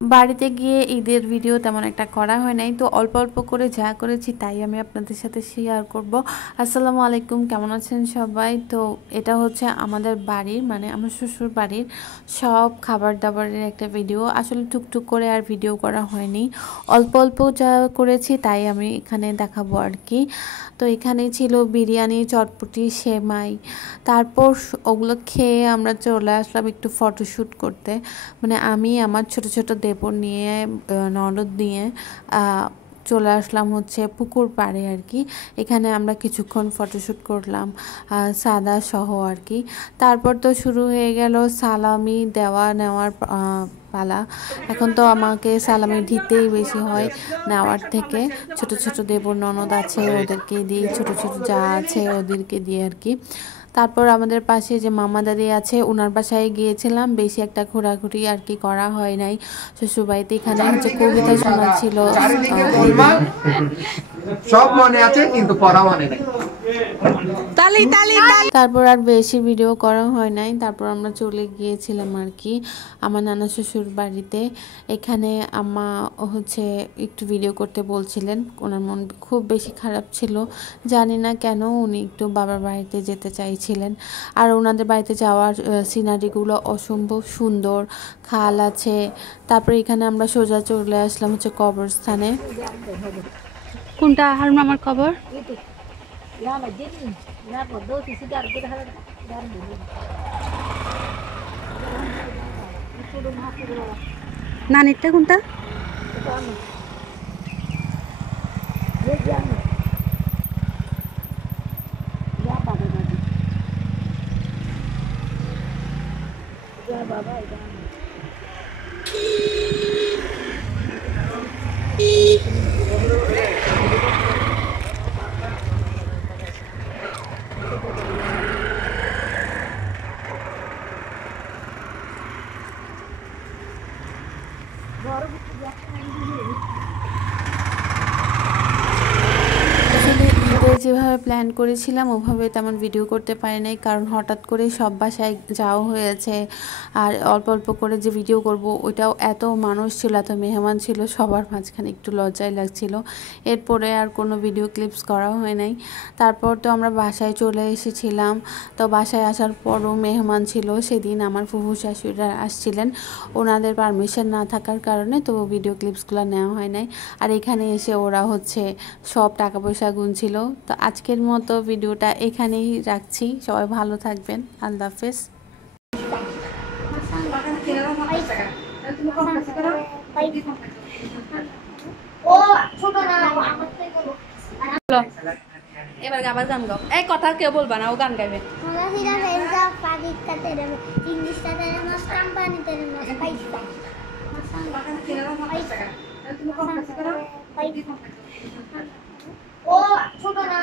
বাড়িতে গিয়ে ঈদের ভিডিও তেমন একটা করা হয় নাই, তো অল্প অল্প করে যা করেছি তাই আমি আপনাদের সাথে শেয়ার করব। আসসালামু আলাইকুম, কেমন আছেন সবাই? তো এটা হচ্ছে আমাদের বাড়ির, মানে আমার শ্বশুর বাড়ির সব খাবার দাবারের একটা ভিডিও। আসলে টুকটুক করে আর ভিডিও করা হয়নি, অল্প অল্প যা করেছি তাই আমি এখানে দেখাবো আর কি। তো এখানে ছিল বিরিয়ানি, চটপটি, সেমাই। তারপর ওগুলো খেয়ে আমরা চলে আসলাম একটু ফটোশ্যুট করতে। মানে আমি আমার ছোট ছোট দেবর নিয়ে, ননদ নিয়ে চলে আসলাম হচ্ছে পুকুর পাড়ে আর কি। এখানে আমরা কিছুক্ষণ ফটোশ্যুট করলাম সাদা সহ আর কি। তারপর তো শুরু হয়ে গেল সালামি দেওয়া নেওয়ার পালা। এখন তো আমাকে সালামি দিতেই বেশি হয় নেওয়ার থেকে। ছোট ছোট দেবর ননদ আছে ওদেরকে দিই, ছোট ছোট যা আছে ওদেরকে দিয়ে আর কি। তারপর আমাদের পাশে যে মামা দাদি আছে ওনার বাসায় গিয়েছিলাম, বেশি একটা ঘোরাঘুরি আর কি করা হয় নাই শ্বশুরবাড়িতে। এখানে হচ্ছে কবিতা শোনাচ্ছিল, সব মনে আছে কিন্তু পড়া মনে নেই। তারপর আর বেশি ভিডিও করা হয় নাই। তারপর আমরা চলে গিয়েছিলাম আর কি আমার নানা শ্বশুর বাড়িতে। এখানে আম্মা হচ্ছে একটু ভিডিও করতে বলছিলেন, ওনার মন খুব বেশি খারাপ ছিল, জানি না কেন উনি একটু বাবার বাড়িতে যেতে চাইছিলেন। আর ওনাদের বাড়িতে যাওয়ার সিনারিগুলো অসম্ভব সুন্দর, খাল আছে। তারপরে এখানে আমরা সোজা চলে আসলাম হচ্ছে কবরস্থানে। কোনটা হারুন মামার কবর? নানিরটা কোনটা? আসলে ঈদের যেভাবে প্ল্যান করেছিলাম ওভাবে তেমন ভিডিও করতে পারি নাই, কারণ হঠাৎ করে সব বাসায় যাওয়া হয়েছে। আর অল্প অল্প করে যে ভিডিও করব ওইটাও এত মানুষ ছিল, এত মেহমান ছিল, সবার মাঝখানে একটু লজ্জাই লাগছিল। এরপরে আর কোনো ভিডিও ক্লিপস করা হয় নাই। তারপর তো আমরা বাসায় চলে এসেছিলাম। তো বাসায় আসার পরও মেহমান ছিল, সেদিন আমার ফুফু শাশুড়িরা আসছিলেন, ওনাদের পারমিশন না থাকার কারণে তো ভিডিও ক্লিপসগুলো নেওয়া হয় নাই। আর এখানে এসে ওরা হচ্ছে সব টাকা পয়সা গুনছিল। তো আজকের মতো ভিডিওটা এখানেই রাখছি, সবাই ভালো থাকবেন, আল্লাহ হাফেজ। এবার আবার গান গাও। এই কথা কেউ বলবা না, ও গান গাইবে। ও ছোট না